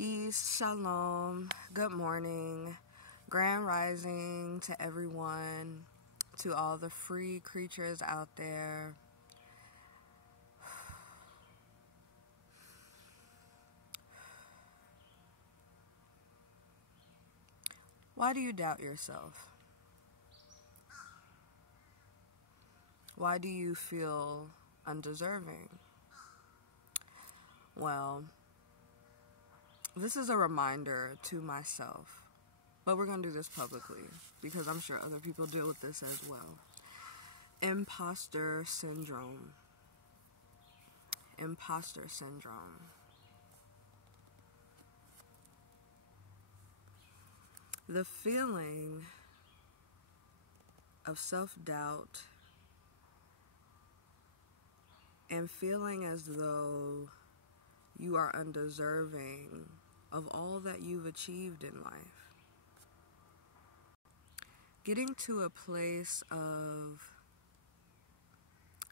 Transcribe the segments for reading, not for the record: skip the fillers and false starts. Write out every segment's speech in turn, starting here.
Peace, shalom, good morning, grand rising to everyone, to all the free creatures out there. Why do you doubt yourself? Why do you feel undeserving? Well, this is a reminder to myself, but we're going to do this publicly because I'm sure other people deal with this as well. Imposter syndrome. Imposter syndrome. The feeling of self-doubt and feeling as though you are undeserving of all that you've achieved in life. Getting to a place of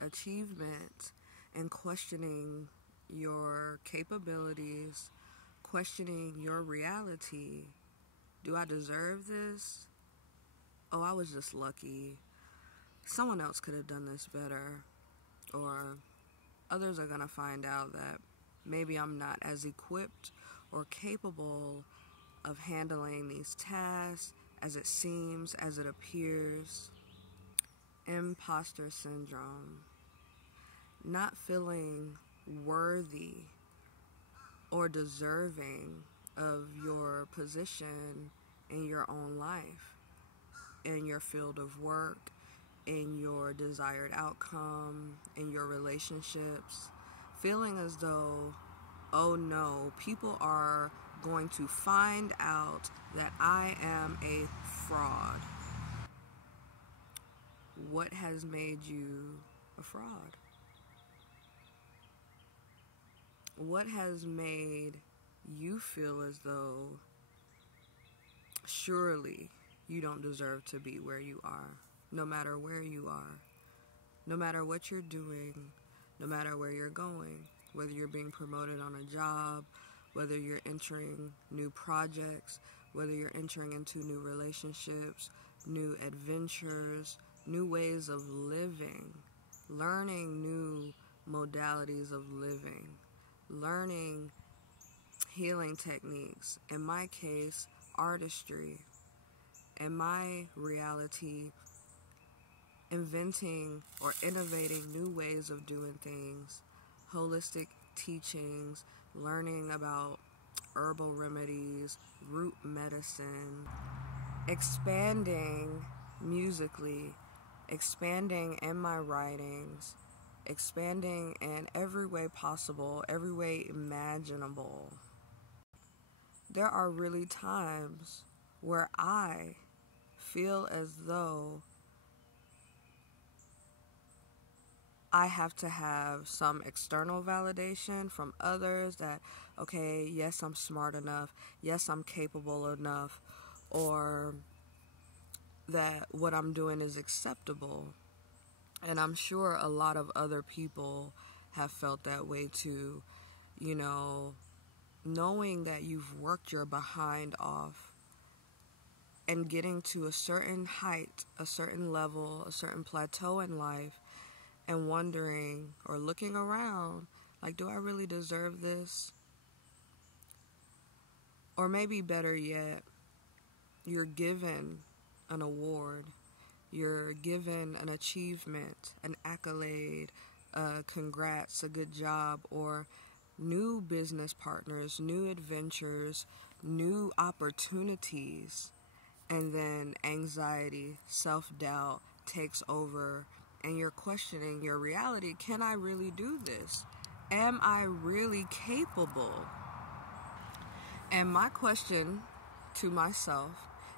achievement and questioning your capabilities, questioning your reality. Do I deserve this? Oh, I was just lucky. Someone else could have done this better. Or others are going to find out that maybe I'm not as equipped or capable of handling these tasks as it seems, as it appears. Imposter syndrome. Not feeling worthy or deserving of your position in your own life, in your field of work, in your desired outcome, in your relationships. Feeling as though, oh no, people are going to find out that I am a fraud. What has made you a fraud? What has made you feel as though surely you don't deserve to be where you are, no matter where you are, no matter what you're doing, no matter where you're going, whether you're being promoted on a job, whether you're entering new projects, whether you're entering into new relationships, new adventures, new ways of living, learning new modalities of living, learning healing techniques, in my case, artistry, in my reality, inventing or innovating new ways of doing things, holistic teachings, learning about herbal remedies, root medicine, expanding musically, expanding in my writings, expanding in every way possible, every way imaginable. There are really times where I feel as though I have to have some external validation from others that, okay, yes, I'm smart enough, yes, I'm capable enough, or that what I'm doing is acceptable. And I'm sure a lot of other people have felt that way too, you know, knowing that you've worked your behind off and getting to a certain height, a certain level, a certain plateau in life, and wondering or looking around, like, do I really deserve this? Or maybe better yet, you're given an award, you're given an achievement, an accolade, congrats, a good job, or new business partners, new adventures, new opportunities, and then anxiety, self-doubt takes over, and you're questioning your reality. Can I really do this? Am I really capable? And my question to myself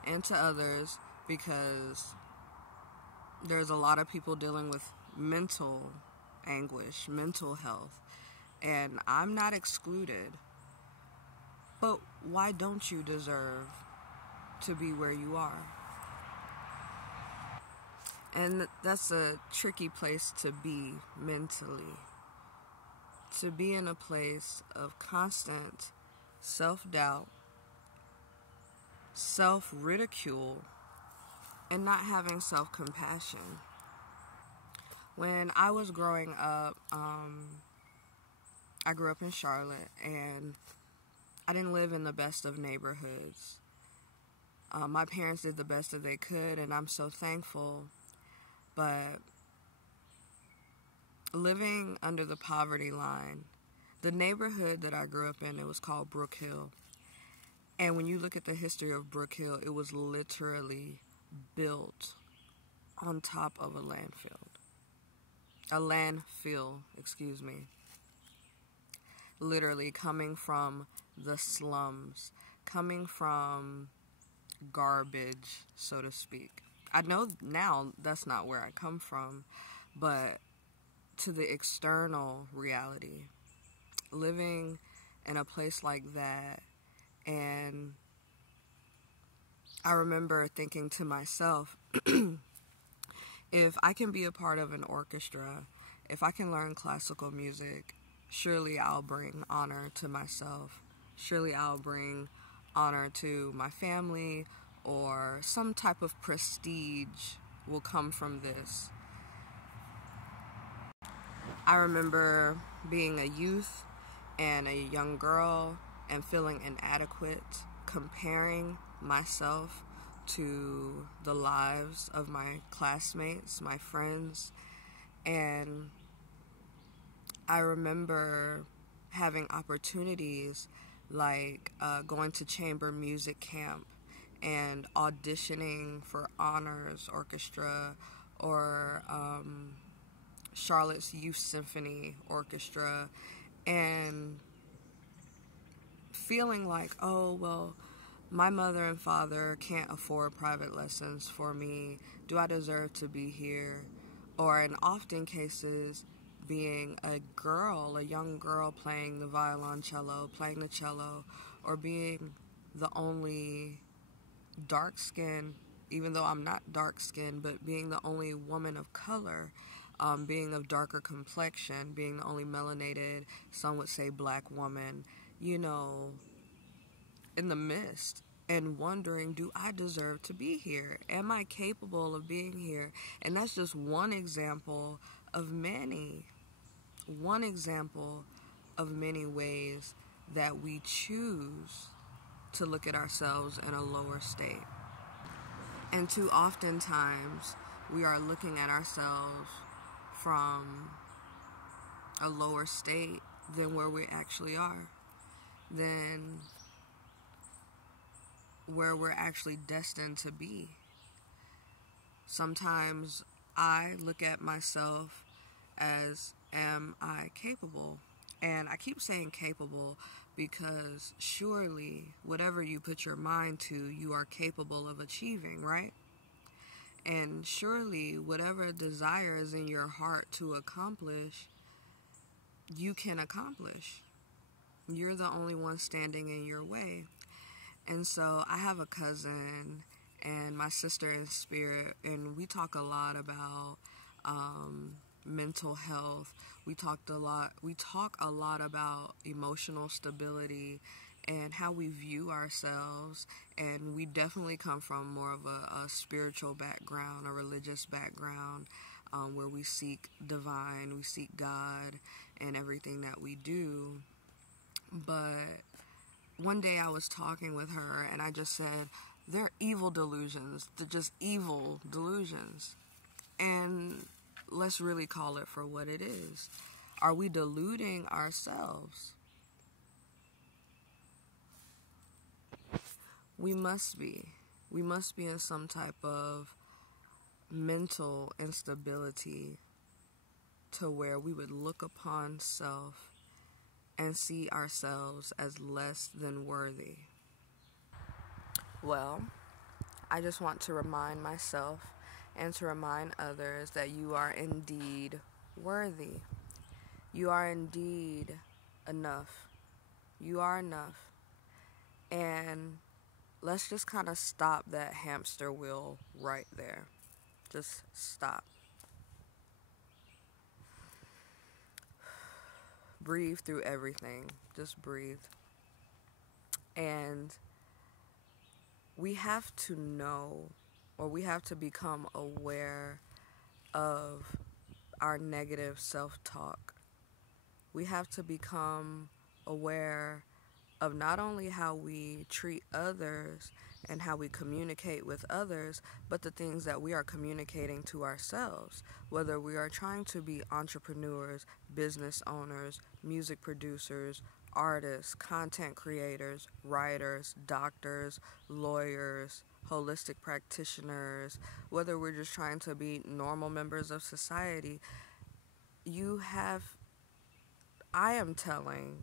and to others, because there's a lot of people dealing with mental anguish, mental health, and I'm not excluded, but why don't you deserve to be where you are? And that's a tricky place to be mentally. To be in a place of constant self-doubt, self-ridicule, and not having self-compassion. When I was growing up, I grew up in Charlotte, and I didn't live in the best of neighborhoods. My parents did the best that they could, and I'm so thankful. But living under the poverty line, the neighborhood that I grew up in, it was called Brook Hill. And when you look at the history of Brook Hill, it was literally built on top of a landfill. A landfill, excuse me. Literally coming from the slums, coming from garbage, so to speak. I know now that's not where I come from, but to the external reality, living in a place like that, and I remember thinking to myself, if I can be a part of an orchestra, if I can learn classical music, surely I'll bring honor to myself. Surely I'll bring honor to my family, or some type of prestige will come from this. I remember being a youth and a young girl and feeling inadequate, comparing myself to the lives of my classmates, my friends, and I remember having opportunities like going to chamber music camp and auditioning for honors orchestra or Charlotte's Youth Symphony Orchestra, and feeling like, oh, well, my mother and father can't afford private lessons for me. Do I deserve to be here? Or in often cases, being a girl, a young girl playing the violoncello, playing the cello, or being the only dark-skinned, even though I'm not dark-skinned, but being the only woman of color, being of darker complexion, being the only melanated, some would say black woman, you know, in the midst, and wondering, do I deserve to be here? Am I capable of being here? And that's just one example of many. One example of many ways that we choose to look at ourselves in a lower state. And too oftentimes, we are looking at ourselves from a lower state than where we actually are, than where we're actually destined to be. Sometimes I look at myself as, am I capable? And I keep saying capable because surely whatever you put your mind to, you are capable of achieving, right? And surely whatever desire is in your heart to accomplish, you can accomplish. You're the only one standing in your way. And so I have a cousin and my sister in spirit, and we talk a lot about mental health. We talk a lot about emotional stability and how we view ourselves. And we definitely come from more of a spiritual background, a religious background, where we seek divine, we seek God in everything that we do. But one day I was talking with her and I just said, they're evil delusions. They're just evil delusions. And let's really call it for what it is. Are we deluding ourselves? We must be. We must be in some type of mental instability to where we would look upon self and see ourselves as less than worthy. Well, I just want to remind myself and to remind others that you are indeed worthy. You are indeed enough. You are enough. And let's just kind of stop that hamster wheel right there. Just stop. Breathe through everything. Just breathe. And we have to know, or we have to become aware of our negative self-talk. We have to become aware of not only how we treat others and how we communicate with others, but the things that we are communicating to ourselves. Whether we are trying to be entrepreneurs, business owners, music producers, artists, content creators, writers, doctors, lawyers, holistic practitioners, whether we're just trying to be normal members of society, I am telling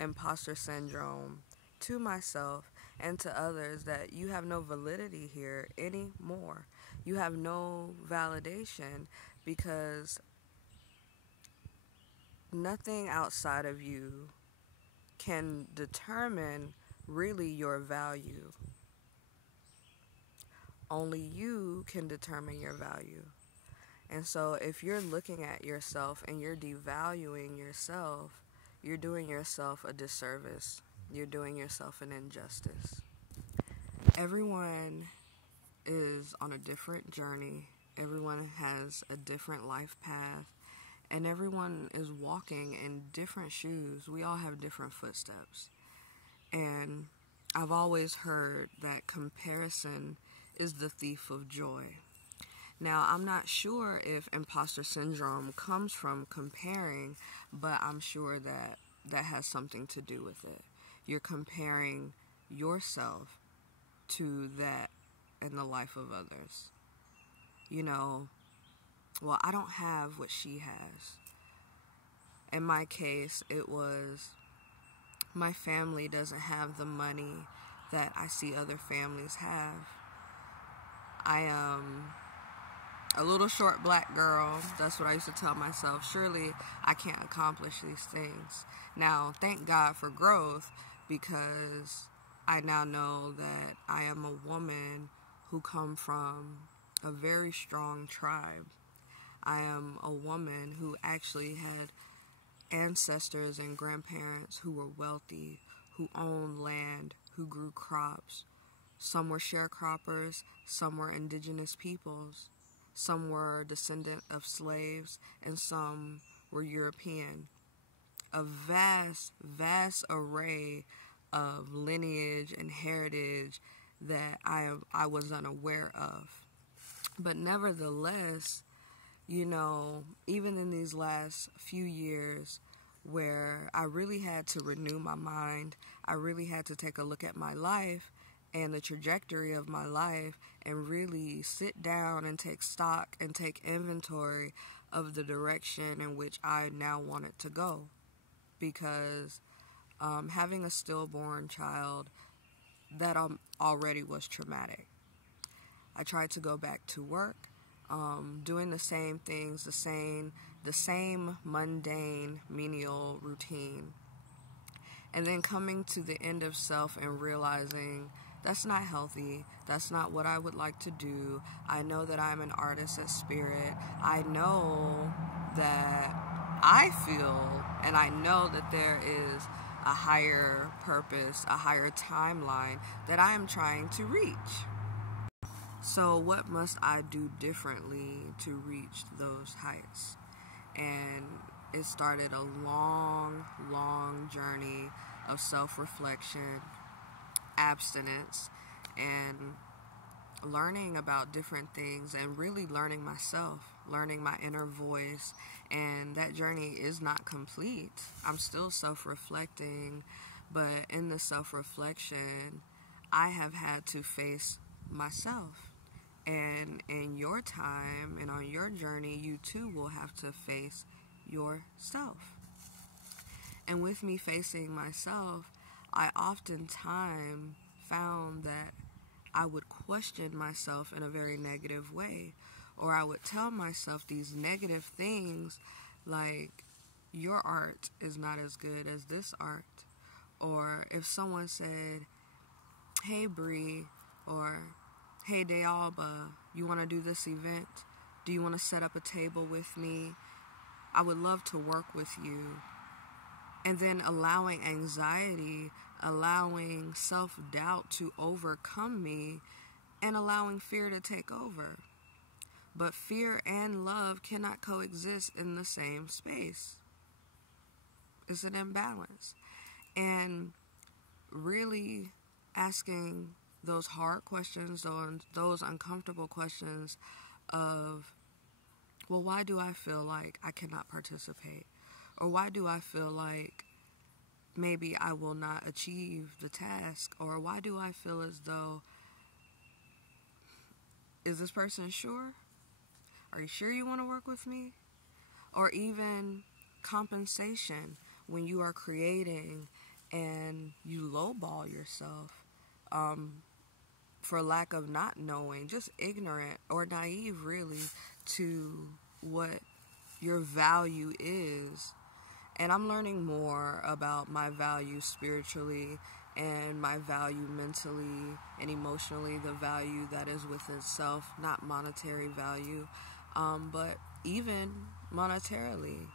imposter syndrome to myself and to others that you have no validity here anymore. You have no validation, because nothing outside of you can determine really your value. Only you can determine your value. And so if you're looking at yourself and you're devaluing yourself, you're doing yourself a disservice. You're doing yourself an injustice. Everyone is on a different journey. Everyone has a different life path. And everyone is walking in different shoes. We all have different footsteps. And I've always heard that comparison is the thief of joy. Now, I'm not sure if imposter syndrome comes from comparing, but I'm sure that that has something to do with it. You're comparing yourself to that in the life of others. Well, I don't have what she has. In my case, it was my family doesn't have the money that I see other families have. I am a little short black girl. That's what I used to tell myself. Surely I can't accomplish these things. Now, thank God for growth, because I now know that I am a woman who come from a very strong tribe. I am a woman who actually had ancestors and grandparents who were wealthy, who owned land, who grew crops. Some were sharecroppers, some were indigenous peoples. Some were descendant of slaves, and some were European. A vast, vast array of lineage and heritage that I was unaware of. But nevertheless, even in these last few years where I really had to renew my mind, I really had to take a look at my life and the trajectory of my life and really sit down and take stock and take inventory of the direction in which I now wanted to go. Because having a stillborn child, that already was traumatic. I tried to go back to work, doing the same things, the same mundane, menial routine. And then coming to the end of self and realizing that's not healthy. That's not what I would like to do. I know that I'm an artist at spirit. I know that I feel and I know that there is a higher purpose, a higher timeline that I am trying to reach. So what must I do differently to reach those heights? And it started a long, long journey of self-reflection, abstinence, and learning about different things and really learning myself, learning my inner voice. And that journey is not complete. I'm still self-reflecting, but in the self-reflection, I have had to face myself. And in your time and on your journey, you too will have to face yourself. And with me facing myself, I oftentimes found that I would question myself in a very negative way, or I would tell myself these negative things like, your art is not as good as this art. Or if someone said, hey Bree, or hey Dealba, you want to do this event? Do you want to set up a table with me? I would love to work with you. And then allowing anxiety, allowing self-doubt to overcome me, and allowing fear to take over. But fear and love cannot coexist in the same space. It's an imbalance. And really asking those hard questions, those uncomfortable questions of, well, why do I feel like I cannot participate? Or why do I feel like maybe I will not achieve the task? Or why do I feel as though, is this person sure? Are you sure you want to work with me? Or even compensation, when you are creating and you lowball yourself for lack of not knowing, just ignorant or naive really to what your value is. And I'm learning more about my value spiritually and my value mentally and emotionally, the value that is within self, not monetary value, but even monetarily,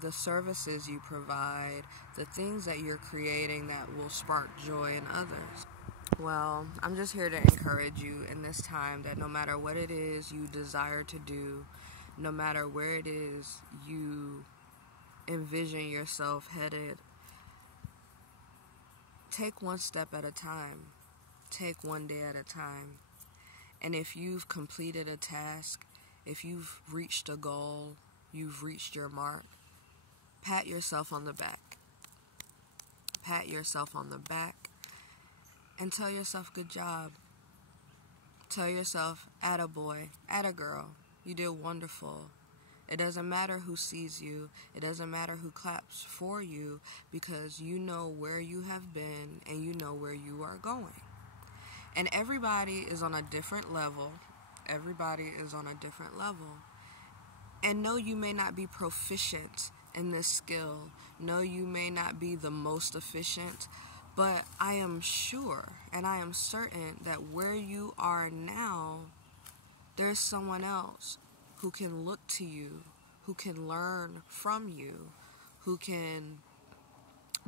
the services you provide, the things that you're creating that will spark joy in others. Well, I'm just here to encourage you in this time that no matter what it is you desire to do, no matter where it is you envision yourself headed, take one step at a time. Take one day at a time. And if you've completed a task, if you've reached a goal, you've reached your mark, pat yourself on the back. Pat yourself on the back and tell yourself, good job. Tell yourself, attaboy, attagirl, you did wonderful. It doesn't matter who sees you. It doesn't matter who claps for you, because you know where you have been and you know where you are going. And everybody is on a different level. Everybody is on a different level. And no, you may not be proficient in this skill. No, you may not be the most efficient. But I am sure and I am certain that where you are now, there's someone else who can look to you, who can learn from you, who can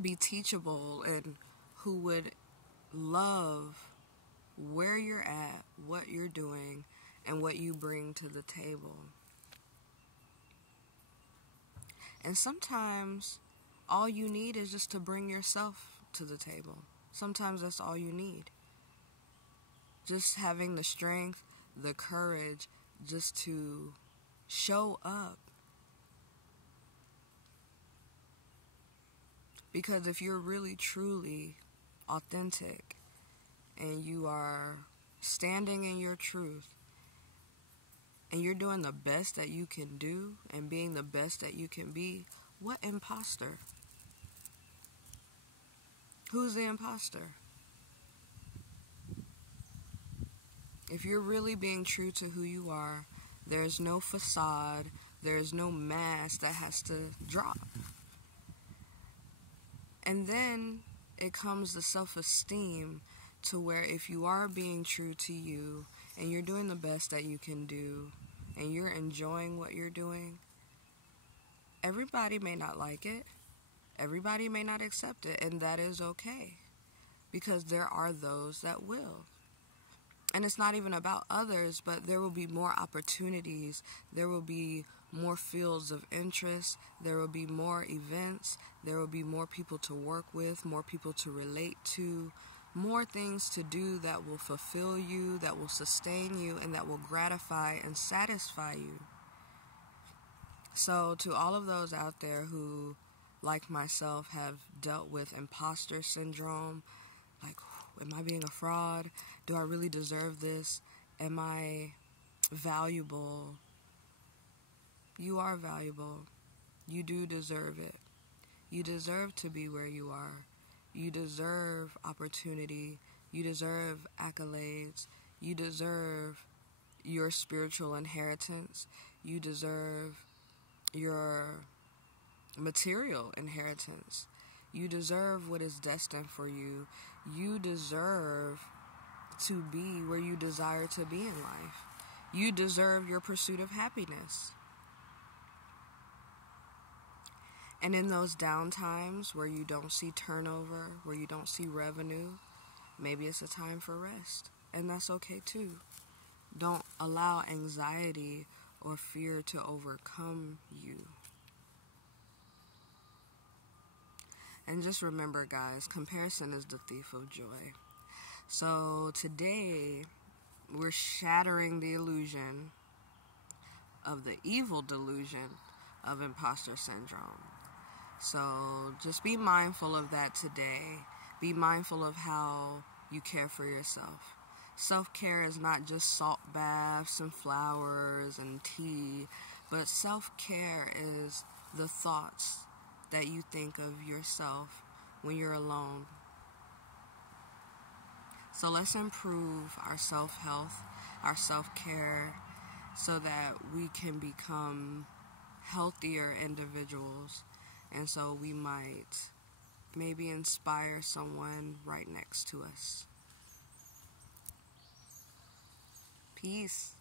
be teachable, and who would love where you're at, what you're doing, and what you bring to the table. And sometimes all you need is just to bring yourself to the table. Sometimes that's all you need. Just having the strength, the courage, just to show up. Because if you're really, truly authentic and you are standing in your truth and you're doing the best that you can do and being the best that you can be, what imposter? Who's the imposter? If you're really being true to who you are, there's no facade, there's no mask that has to drop. And then it comes the self-esteem to where if you are being true to you and you're doing the best that you can do and you're enjoying what you're doing, everybody may not like it. Everybody may not accept it, and that is okay, because there are those that will. And it's not even about others, but there will be more opportunities. There will be more fields of interest. There will be more events. There will be more people to work with, more people to relate to, more things to do that will fulfill you, that will sustain you, and that will gratify and satisfy you. So to all of those out there who, like myself, have dealt with imposter syndrome, like, am I being a fraud? Do I really deserve this? Am I valuable? You are valuable. You do deserve it. You deserve to be where you are. You deserve opportunity. You deserve accolades. You deserve your spiritual inheritance. You deserve your material inheritance. You deserve what is destined for you. You deserve to be where you desire to be in life. You deserve your pursuit of happiness. And in those down times where you don't see turnover, where you don't see revenue, maybe it's a time for rest. And that's okay too. Don't allow anxiety or fear to overcome you. And just remember, guys, comparison is the thief of joy. So today, we're shattering the illusion of the evil delusion of imposter syndrome. So just be mindful of that today. Be mindful of how you care for yourself. Self-care is not just salt baths and flowers and tea, but self-care is the thoughts that you think of yourself when you're alone. So let's improve our self-health, our self-care, so that we can become healthier individuals, and so we might maybe inspire someone right next to us. Peace.